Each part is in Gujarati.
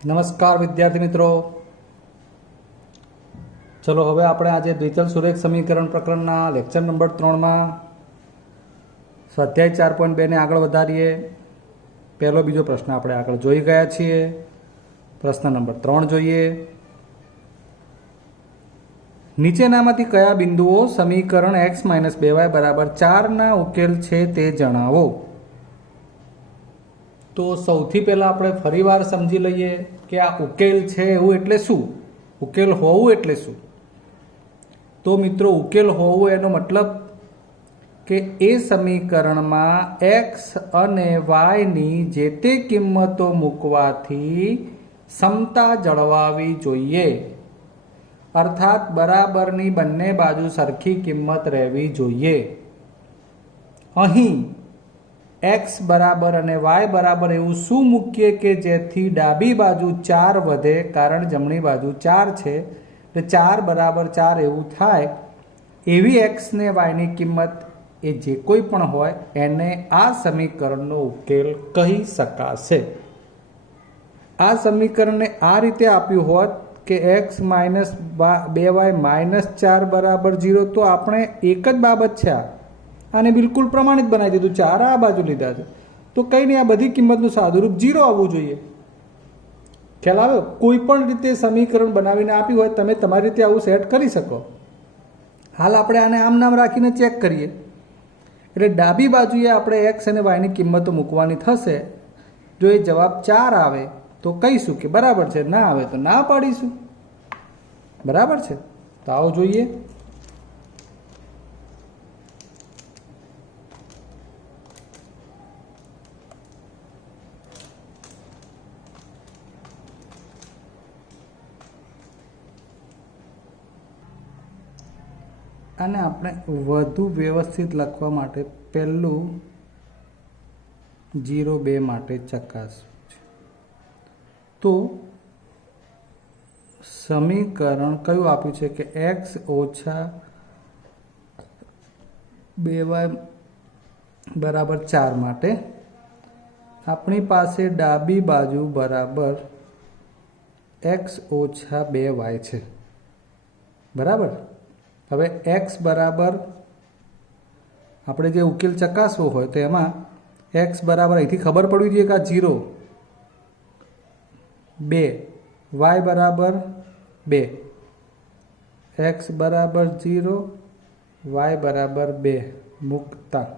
નમસ્કાર વિદ્યાર્થી મિત્રો, ચલો હવે આપણે આજે દ્વિચલ સુરેખ સમીકરણ પ્રકરણના લેક્ચર નંબર 3માં સ્વાધ્યાય 4.2 ને આગળ વધારીએ. પહેલો બીજો પ્રશ્ન આપણે આગળ જોઈ ગયા છીએ. પ્રશ્ન નંબર 3 જોઈએ. નીચેનામાંથી કયા બિંદુઓ સમીકરણ x-2y બરાબર 4ના ઉકેલ છે તે જણાવો. તો સૌથી પહેલાં આપણે ફરીવાર સમજી લઈએ કે આ ઉકેલ છે એવું એટલે શું, ઉકેલ હોવું એટલે શું. તો મિત્રો, ઉકેલ હોવું એનો મતલબ કે એ સમીકરણમાં x અને yની જે તે કિંમતો મૂકવાથી સમતા જળવાવી જોઈએ, અર્થાત બરાબરની બંને બાજુ સરખી કિંમત રહેવી જોઈએ. અહીં x બરાબર અને y બરાબર એવું શું મૂકીએ કે જેથી ડાબી બાજુ 4 વધે, કારણ જમણી બાજુ 4 છે એટલે 4 બરાબર 4 એવું થાય. એવી x ને yની કિંમત એ જે કોઈ પણ હોય એને આ સમીકરણનો ઉકેલ કહી શકાશે. આ સમીકરણને આ રીતે આપ્યું હોત કે x - 2y - 4 બરાબર 0, તો આપણે એક જ બાબત છે, આને બિલકુલ પ્રમાણિત બનાવી દીધું. 4 આ બાજુ લીધા છે તો કંઈ નહીં, આ બધી કિંમતનું સાદુરૂપ 0 આવવું જોઈએ. ખ્યાલ આવ્યો? કોઈ પણ રીતે સમીકરણ બનાવીને આપ્યું હોય તમે તમારી રીતે આવું સેટ કરી શકો. હાલ આપણે આને આમ નામ રાખીને ચેક કરીએ. એટલે ડાબી બાજુએ આપણે x અને yની કિંમતો મૂકવાની થશે. જો એ જવાબ 4 આવે તો કહીશું કે બરાબર છે, ના આવે તો ના પાડીશું. બરાબર છે? તો આવો જોઈએ. અને આપણે વધુ વ્યવસ્થિત લખવા માટે પહેલું 0, 2 માટે ચકાસવું છે. તો સમીકરણ કયું આપ્યું છે કે x - 2y બરાબર 4 માટે આપણી પાસે ડાબી બાજુ બરાબર x - 2y છે. બરાબર. હવે x બરાબર આપણે જે ઉકેલ ચકાસવો હોય તો એમાં x બરાબર અહીંથી ખબર પડવી જોઈએ કે આ 0, 2, y બરાબર 2, x બરાબર 0, y બરાબર 2 મૂકતા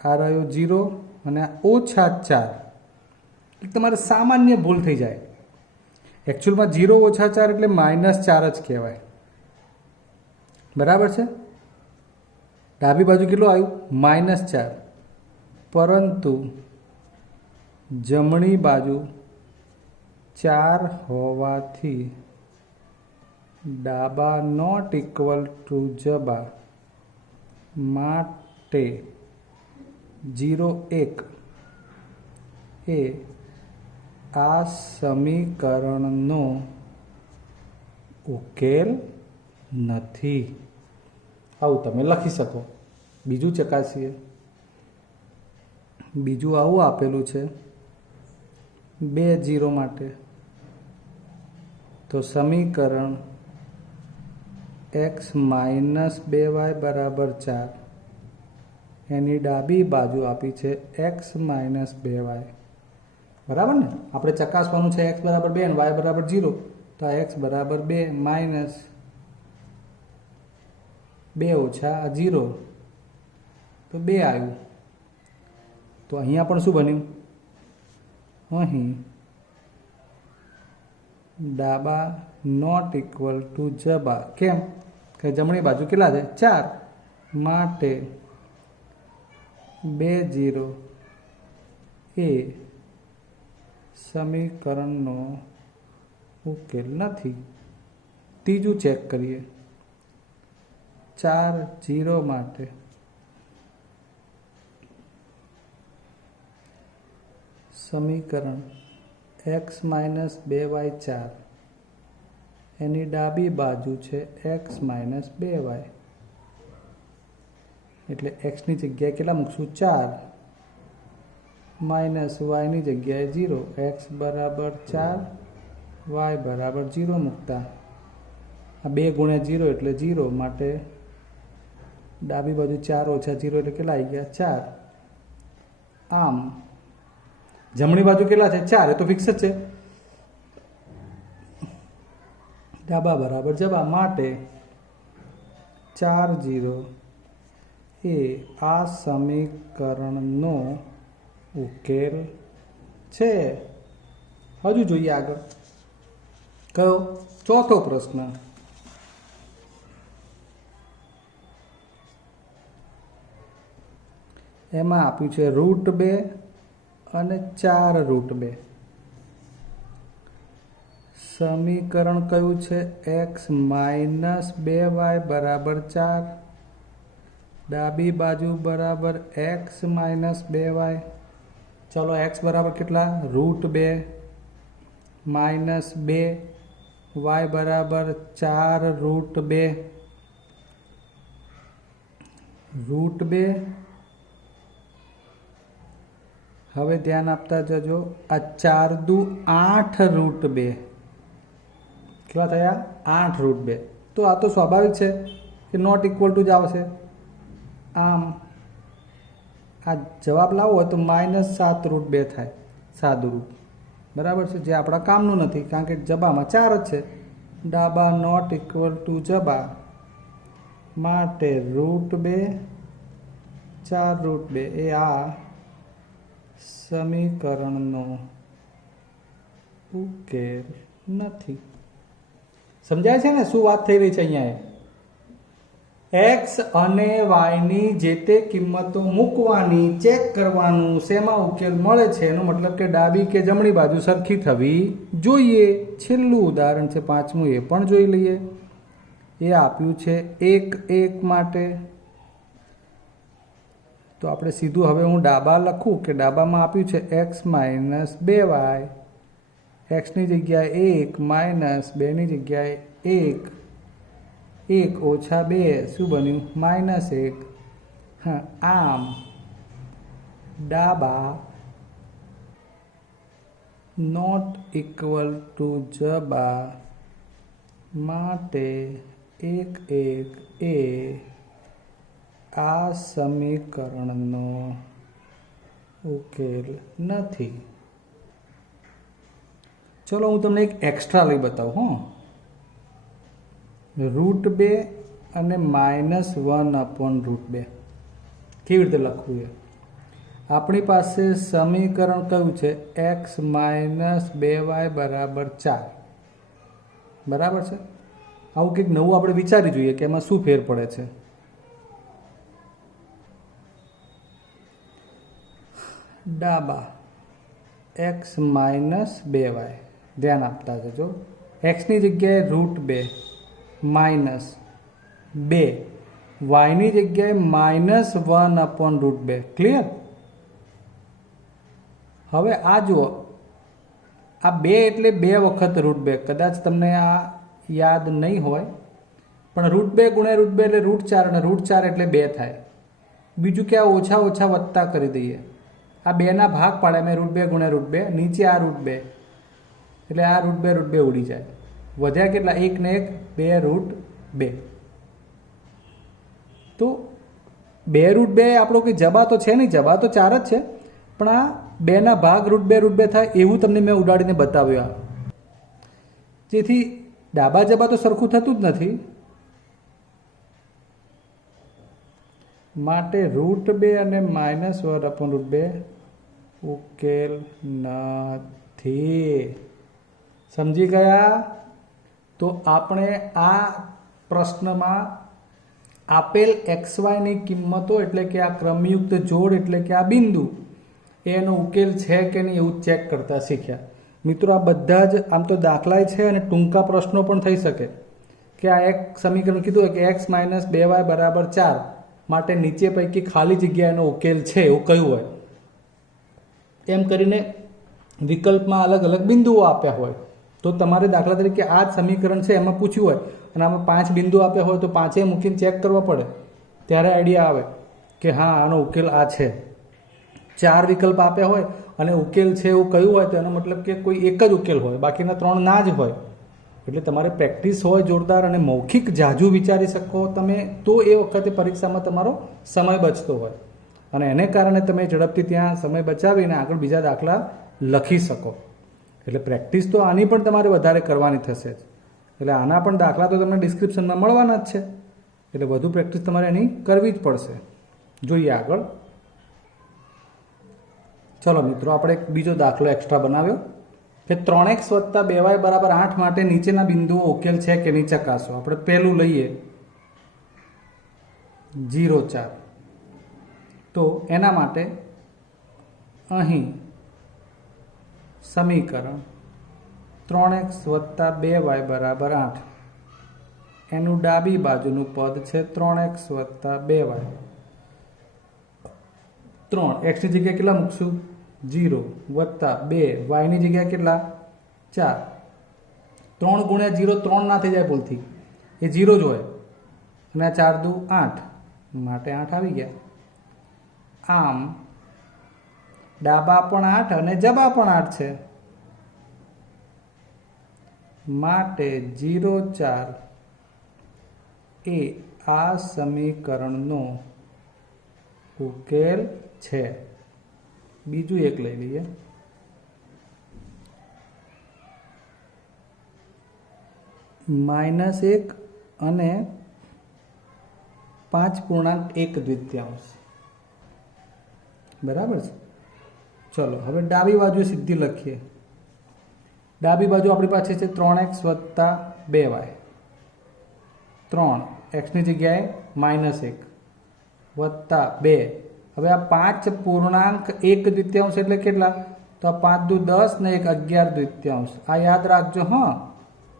આ રહ્યો 0 અને આ -4. તમારે સામાન્ય ભૂલ થઈ જાય. એકચ્યુઅલમાં 0 - 4 એટલે -4 જ કહેવાય. બરાબર છે? ડાબી બાજુ કેટલું આવ્યું? -4. પરંતુ જમણી બાજુ 4 હોવાથી ડાબા નોટ ઇક્વલ ટુ જબા માટે 0, 1 એ આ સમીકરણનો ઉકેલ નથી. આવું તમે લખી શકો. બીજું ચકાસીએ. બીજું આવું આપેલું છે 2, 0 માટે. તો સમીકરણ x - 2y બરાબર 4 એની ડાબી બાજુ આપી છે x - 2y. બરાબર ને? આપણે ચકાસવાનું છે x બરાબર 2 અને y બરાબર 0. તો આ x બરાબર 2 માઇનસ 2 ઓછા 0 તો 2 આવ્યું. તો અહીંયા પણ શું બન્યું? અહીં ડાબા નોટ ઇક્વલ ટુ જબા. કેમ કે જમણી બાજુ કેટલા છે? 4 માટે 2, 0 એ સમીકરણનો ઉકેલ નથી. ત્રીજું ચેક કરીએ. 4, 0 માટે સમીકરણ x - 2y 4 એની ડાબી બાજુ છે x - 2y. એટલે x ની જગ્યાએ કેટલા મૂકશું? 4. માઇનસ વાયની જગ્યાએ 0, x બરાબર 4, y બરાબર 0 મૂકતા આ 2 ગુણ્યા 0 એટલે 0, માટે ડાબી બાજુ 4 ઓછા 0 એટલે કેટલા આવી ગયા 4. આમ જમણી બાજુ કેટલા છે 4, એ તો ફિક્સ જ છે. ડાબા બરાબર જબા, માટે 4 0 એ આ સમીકરણનો ઉકેલ છે. હજુ જોઈએ આગળ. કયો? ચોથો પ્રશ્ન. એમાં આપ્યું છે √2 અને 4√2. સમીકરણ કયું છે? x - 2y બરાબર 4, ડાબી બાજુ બરાબર x - 2y. ચલો x બરાબર કેટલા? √2 - 2, y બરાબર 4√2. √2, હવે ધ્યાન આપતા જજો. આ 4 દુ 8√2. કેટલા થયા? 8√2. તો આ તો સ્વાભાવિક છે કે નોટ ઇક્વલ ટુ જ આવશે. આમ આ જવાબ લાવવો હોય તો -7√2 થાય, સાદુરૂપ. બરાબર છે, જે આપણા કામનું નથી, કારણ કે જબામાં 4 જ છે. ડાબા નોટ ઇક્વલ ટુ જબા, માટે √2 4√2 એ આ સમીકરણનો ઉકેલ નથી. સમજાય છે ને શું વાત થઈ રહી છે અહીંયા? એક્સ અને વાયની જે તે કિંમતો મૂકવાની, ચેક કરવાનું, શેમાં ઉકેલ મળે છે. એનો મતલબ કે ડાબી કે જમણી બાજુ સરખી થવી જોઈએ. છેલ્લું ઉદાહરણ છે 5મું, એ પણ જોઈ લઈએ. એ આપ્યું છે 1 1 માટે. તો આપણે સીધું હવે હું ડાબા લખું કે ડાબામાં આપ્યું છે x - 2y, xની જગ્યાએ 1 - 2ની જગ્યાએ 1, 1 ઓછા 2 શું બન્યું? -1. હા, આમ ડાબા નોટ ઇક્વલ ટુ જબા, માટે 1 1 એ આ સમીકરણનો ઉકેલ નથી. ચલો હું તમને એક એક્સ્ટ્રા લઈ બતાવું. √2 અને -1/√2 કેવી રીતે લખવું છે? આપણી પાસે સમીકરણ કયું છે? x - 2y બરાબર 4. બરાબર છે. આવું કંઈક નવું આપણે વિચારી જોઈએ કે એમાં શું ફેર પડે છે. ડાબા x - 2y, ધ્યાન આપતા જજો. xની જગ્યાએ √2 -2, yની જગ્યાએ -1/√2. ક્લિયર? હવે આ જુઓ, આ 2 એટલે 2 વખત √2. કદાચ તમને આ યાદ નહીં હોય, પણ √2 ગુણ્યા √2 એટલે √4, અને √4 એટલે 2 થાય. બીજું કે આ ઓછા ઓછા વત્તા કરી દઈએ. આ 2ના ભાગ પાડે મેં √2 ગુણ્યા √2, નીચે આ √2 એટલે આ √2 ઉડી જાય. વધ્યા કેટલા? 1 ને 1 2√2. તો 2√2 આપણો કંઈ જબા તો છે નહીં, જબા તો 4 જ છે, પણ આ 2ના ભાગ √2 થાય એવું તમને મેં ઉડાડીને બતાવ્યું. જેથી ડાબા જબા તો સરખું થતું જ નથી, માટે √2 અને -1/√2 ઉકેલ નથી. સમજી ગયા? તો આપણે આ પ્રશ્નમાં આપેલ XYની કિંમતો એટલે કે આ ક્રમયુક્ત જોડ એટલે કે આ બિંદુ એનો ઉકેલ છે કે નહીં એવું ચેક કરતા શીખ્યા. મિત્રો આ બધા જ આમ તો દાખલાય છે અને ટૂંકા પ્રશ્નો પણ થઈ શકે કે આ એક સમીકરણ કીધું હોય કે x - 2y બરાબર 4, માટે નીચે પૈકી ખાલી જગ્યાનો ઉકેલ છે એવું કહ્યું હોય. એમ કરીને વિકલ્પમાં અલગ અલગ બિંદુઓ આપ્યા હોય, તો તમારે દાખલા તરીકે આ જ સમીકરણ છે એમાં પૂછ્યું હોય અને આમાં 5 બિંદુ આપ્યા હોય તો 5એ મૂકીને ચેક કરવા પડે, ત્યારે આઈડિયા આવે કે હા આનો ઉકેલ આ છે. 4 વિકલ્પ આપ્યા હોય અને ઉકેલ છે એવું કહ્યું હોય તો એનો મતલબ કે કોઈ એક જ ઉકેલ હોય, બાકીના 3 ના જ હોય. એટલે તમારે પ્રેક્ટિસ હોય જોરદાર અને મૌખિક જાજુ વિચારી શકો તમે, તો એ વખતે પરીક્ષામાં તમારો સમય બચતો હોય અને એને કારણે તમે ઝડપથી ત્યાં સમય બચાવીને આગળ બીજા દાખલા લખી શકો. એટલે પ્રેક્ટિસ તો આની પણ તમારે વધારે કરવાની થશે જ. એટલે આના પણ દાખલા તો તમને ડિસ્ક્રિપ્શનમાં મળવાના જ છે. એટલે વધુ પ્રેક્ટિસ તમારે એની કરવી જ પડશે. જોઈએ આગળ. ચલો મિત્રો, આપણે એક બીજો દાખલો એક્સ્ટ્રા બનાવ્યો કે 3x + 2y = 8 માટે નીચેના બિંદુઓ ઉકેલ છે કે નહીં ચકાસો. આપણે પહેલું લઈએ 0, 4. તો એના માટે અહીં સમીકરણ 3x + 2y = 8. એનું ડાબી બાજુનું પદ છે 3x + 2y. 3 x ની જગ્યાએ કેટલા મૂકશું? 0 + 2 y ની જગ્યાએ કેટલા? 4. 3 × 0 3 ના થઈ જાય ભૂલથી, એ 0 જ હોય. અને 4 દુ 8 માટે 8 આવી ગયા. આમ ડાબા પણ 8 અને જબા પણ 8 છે. માટે 0, 4 એ આ સમીકરણનો ઉકેલ છે. બીજું એક લઈ લઈએ. -1 અને 5.1. બરાબર છે. ચલો હવે ડાબી બાજુ સીધી લખીએ. ડાબી બાજુ આપણી પાસે છે 3x + 2y. 3 x ની જગ્યાએ -1 વત્તા 2. હવે આ 5.1 એટલે કેટલા? તો આ 5 દુ 10 ને 1 11. આ યાદ રાખજો. હા,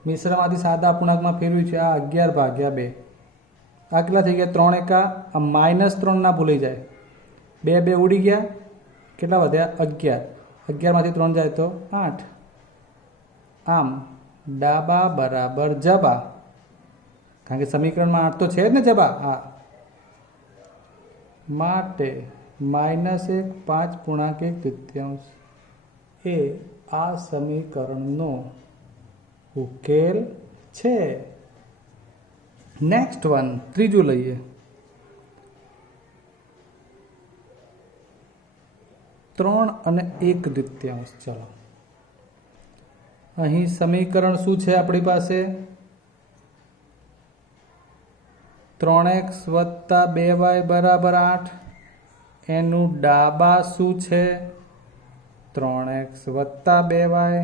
મિશ્રમાંથી સાદા અપૂર્ણાંકમાં ફેરવ્યું છે. આ 11/2. આ કેટલા થઈ ગયા? 3 એકા. આ -3 ના ભૂલી જાય. 2 2 ઉડી ગયા. કેટલા વધ્યા? 11. 11 માંથી 3 જાય તો 8. આમ ડાબા બરાબર જબા, કારણ કે સમીકરણમાં 8 તો છે જ ને જબા. હા, માટે -1 5.1 એ આ સમીકરણનો ઉકેલ છે. નેક્સ્ટ વન, ત્રીજું લઈએ. 3 અને 1/2. ચલો, અહીં સમીકરણ શું છે આપણી પાસે? 3x + 2y = 8. એનું ડાબા શું છે? 3x + 2y.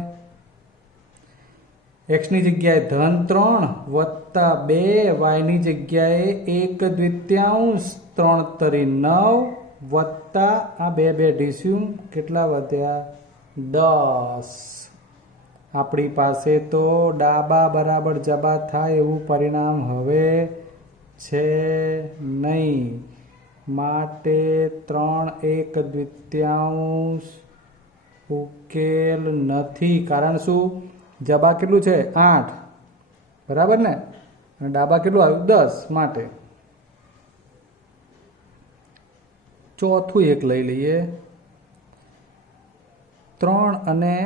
x ની જગ્યાએ -3 વત્તા 2 y ની જગ્યાએ 1/2. 3 તરી 9 વત્તા આ 2 2 ડીસ્યુમ કેટલા વધ્યા? 10. આપણી પાસે તો ડાબા બરાબર જબા થાય એવું પરિણામ હવે છે નહીં. માટે 3/1 ઉકેલ નથી. કારણ શું? જબા કેટલું છે? 8. બરાબર ને? અને ડાબા કેટલું આવ્યું? 10. માટે ચોથું એક લઈ લઈએ. 3 અને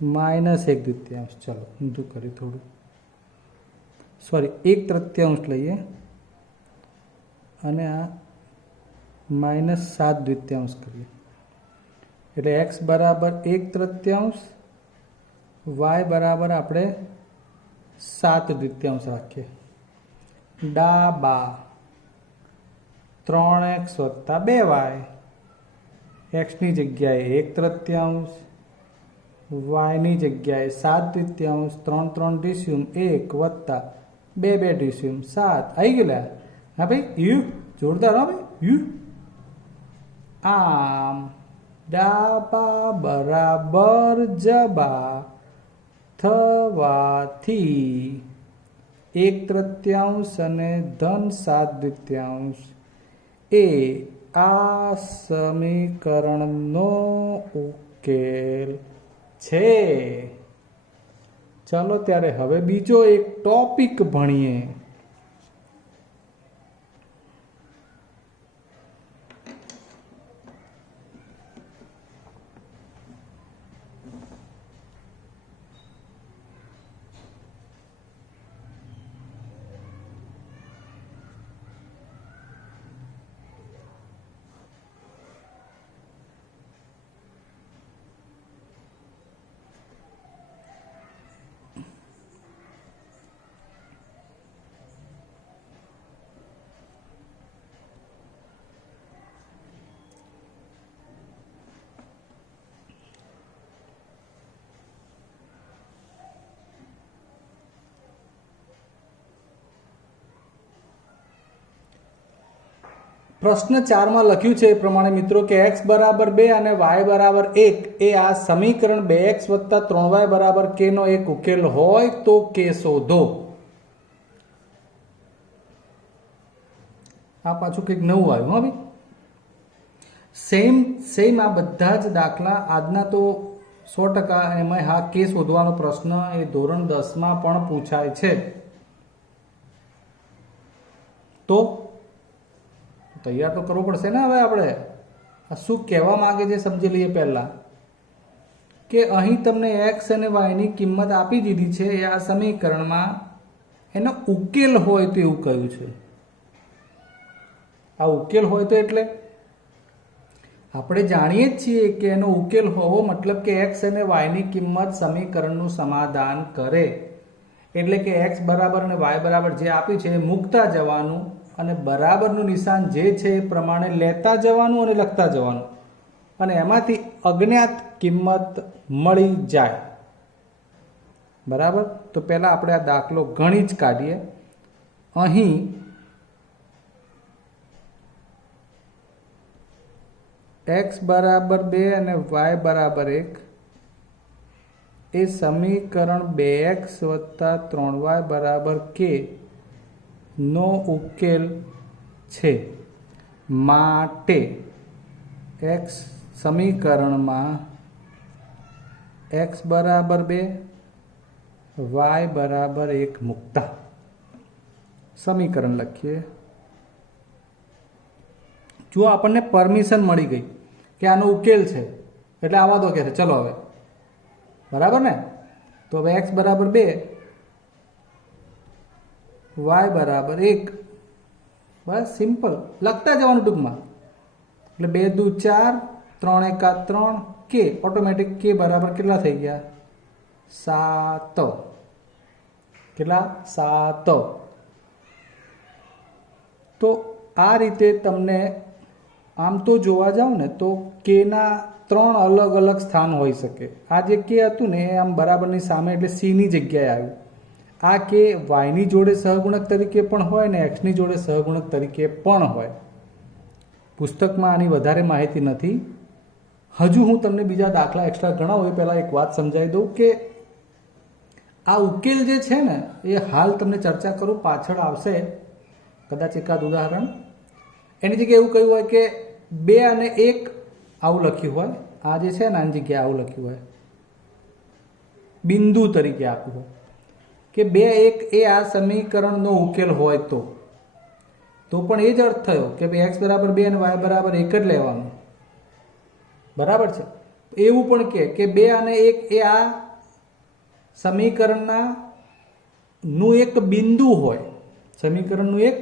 -1/2. ચલો ઊંધું કર્યું થોડું. સોરી, 1/3 લઈએ અને આ -7/2 કરીએ. એટલે x બરાબર 1/3, y બરાબર આપણે 7/2 રાખીએ. ડાબા 3x + 2y. x ની જગ્યાએ 1/3, y ની જગ્યાએ 7/2. 3 3 ડીસ્યુમ 1 વત્તા 2 2 ડીસ્યુમ 7. આવી ગયેલા? હા ભાઈ, યુ જોરદાર. હા ભાઈ, યુ. આમ ડાબા બરાબર જબા થવાથી 1/3 અને -7/2 એ આ સમીકરણનો ઉકેલ છે. ચાલો ત્યારે હવે બીજો એક ટોપિક ભણીએ. પ્રશ્ન 4 માં લખ્યું છે એ પ્રમાણે મિત્રો કે x બરાબર 2 અને y બરાબર 1 એ આ સમીકરણ 2x વત્તા 3y બરાબર k નો એક ઉકેલ હોય તો k શોધો. આ પાછું કંઈક નવું આવ્યું. હા ભાઈ, સેમ આ બધા જ દાખલા આજના તો 100% એમાં હા કે શોધવાનો પ્રશ્ન એ ધોરણ 10 માં પણ પૂછાય છે. તો તૈયાર તો કરવું પડશે ને. હવે આપણે આ શું કહેવા માંગે છે સમજી લઈએ. પહેલા કે અહીં તમને x અને y ની કિંમત આપી દીધી છે એ આ સમીકરણમાં એનો ઉકેલ હોય તો એવું કહ્યું છે. આ ઉકેલ હોય તો એટલે આપણે જાણીએ જ છીએ કે એનો ઉકેલ હોવો મતલબ કે x અને y ની કિંમત સમીકરણનું સમાધાન કરે. એટલે કે x બરાબર અને y બરાબર જે આપ્યું છે એ મૂકતા જવાનું અને બરાબરનું નિશાન જે છે એ પ્રમાણે લેતા જવાનું અને લખતા જવાનું અને એમાંથી અજ્ઞાત કિંમત મળી જાય. બરાબર. તો પહેલા આપણે આ દાખલો ગણી જ કાઢીએ. અહીં x બરાબર 2 અને y બરાબર 1 એ સમીકરણ 2x વત્તા 3y બરાબર k નો ઉકેલ છે. માટે x સમીકરણમાં x બરાબર 2 y બરાબર 1 મૂકતા સમીકરણ લખીએ. જો આપણને પરમિશન મળી ગઈ કે આનો ઉકેલ છે એટલે આવા દો કે છે. ચલો હવે બરાબર ને. તો હવે x બરાબર 2 y બરાબર 1 બસ સિમ્પલ લખતા જવાનું ટૂંકમાં. એટલે 2 દુ 4 3 એકા 3 k ઓટોમેટિક k બરાબર કેટલા થઈ ગયા 7. કેટલા 7. તો આ રીતે તમને આમ તો જોવા જાવ ને તો k ના 3 અલગ અલગ સ્થાન હોઈ શકે. આ જે k હતું ને એ આમ બરાબરની સામે એટલે c ની જગ્યાએ આવ્યું. આ કે y ની જોડે સહગુણક તરીકે પણ હોય ને x ની જોડે સહગુણક તરીકે પણ હોય. પુસ્તકમાં આની વધારે માહિતી નથી. હજુ હું તમને બીજા દાખલા એક્સ્ટ્રા ગણાવું એ પહેલાં એક વાત સમજાવી દઉં કે આ ઉકેલ જે છે ને એ હાલ તમને ચર્ચા કરું પાછળ આવશે કદાચ એકાદ ઉદાહરણ. એની જગ્યાએ એવું કહ્યું હોય કે 2 અને 1 આવું લખ્યું હોય. આ જે છે ને આની જગ્યાએ આવું લખ્યું હોય બિંદુ તરીકે આપ્યું હોય કે 2 1 એ આ સમીકરણનો ઉકેલ હોય તો પણ એ જ અર્થ થયો કે ભાઈ x બરાબર 2 અને y બરાબર 1 જ લેવાનું. બરાબર છે. એવું પણ કે 2 અને 1 એ આ સમીકરણના નું એક બિંદુ હોય. સમીકરણનું એક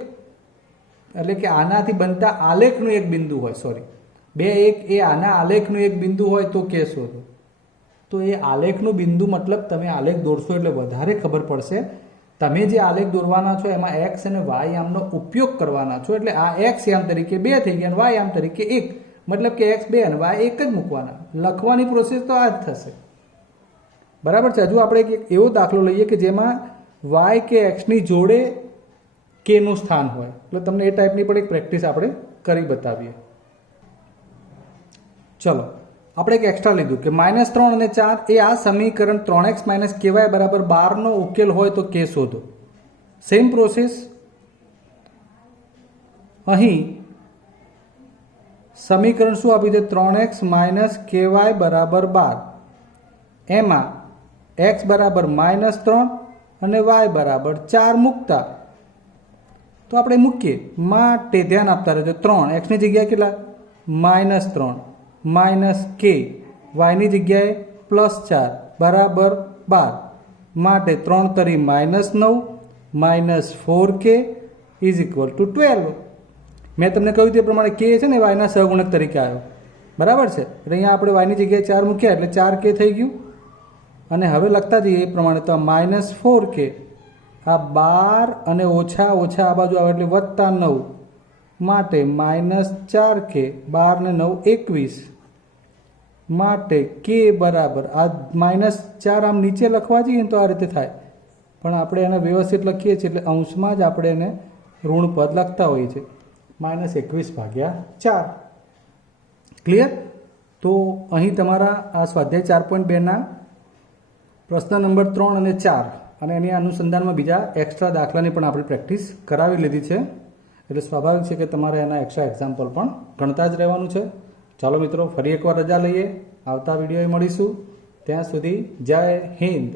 એટલે કે આનાથી બનતા આલેખનું એક બિંદુ હોય. સોરી 2 1 એ આના આલેખનું એક બિંદુ હોય તો કે શોધો. તો એ આલેખનું બિંદુ મતલબ તમે આલેખ દોરશો એટલે વધારે ખબર પડશે. તમે જે આલેખ દોરવાના છો એમાં x અને y આમનો ઉપયોગ કરવાના છો. એટલે આ x આમ તરીકે 2 થઈ ગયા અને y આમ તરીકે 1 મતલબ કે x 2 અને y 1 જ મૂકવાના. લખવાની પ્રોસેસ તો આ જ થશે. બરાબર છે. હજુ આપણે એક એવો દાખલો લઈએ કે જેમાં y કે x ની જોડે k નું સ્થાન હોય. એટલે તમને એ ટાઈપની પણ એક પ્રેક્ટિસ આપણે કરી બતાવીએ. ચલો આપણે એક એક્સ્ટ્રા લીધું કે -3 અને 4 એ આ સમીકરણ 3x - ky બરાબર 12 નો ઉકેલ હોય તો k શોધો. Same process. અહીં સમીકરણ શું આપ્યું છે 3x - ky બરાબર 12. એમાં x બરાબર -3 અને y બરાબર 4 મૂકતા તો આપણે મૂકીએ. માટે ધ્યાન આપતા રહેજો 3 x ની જગ્યાએ કેટલા -3 માઇનસ k y ની જગ્યાએ +4 બરાબર 12. માટે 3 તરી -9 -4k = 12. મેં તમને કહ્યું તે પ્રમાણે k છે ને y ના સહગુણક તરીકે આવ્યો. બરાબર છે. એટલે અહીંયા આપણે y ની જગ્યાએ 4 મૂક્યા એટલે 4k થઈ ગયું. અને હવે લખતા જઈએ એ પ્રમાણે તો -4k આ 12 અને ઓછા આ બાજુ આવે એટલે +9 માટે -4k 12 ને 9 21 માટે k બરાબર આ -4 આમ નીચે લખવા જઈએ તો આ રીતે થાય પણ આપણે એને વ્યવસ્થિત લખીએ છીએ એટલે અંશમાં જ આપણે એને ઋણ પદ લખતા હોઈએ છીએ. -21/4. ક્લિયર? તો અહીં તમારા આ સ્વાધ્યાય 4.2ના પ્રશ્ન નંબર 3 અને 4 અને એની અનુસંધાનમાં બીજા એક્સ્ટ્રા દાખલાની પણ આપણે પ્રેક્ટિસ કરાવી લીધી છે. એટલે સ્વાભાવિક છે કે તમારે એના એક્સ્ટ્રા એક્ઝામ્પલ પણ ગણતા જ રહેવાનું છે. ચાલો મિત્રો, ફરી એકવાર રજા લઈએ. આવતા વિડીયોએ મળીશું. ત્યાં સુધી જય હિન્દ.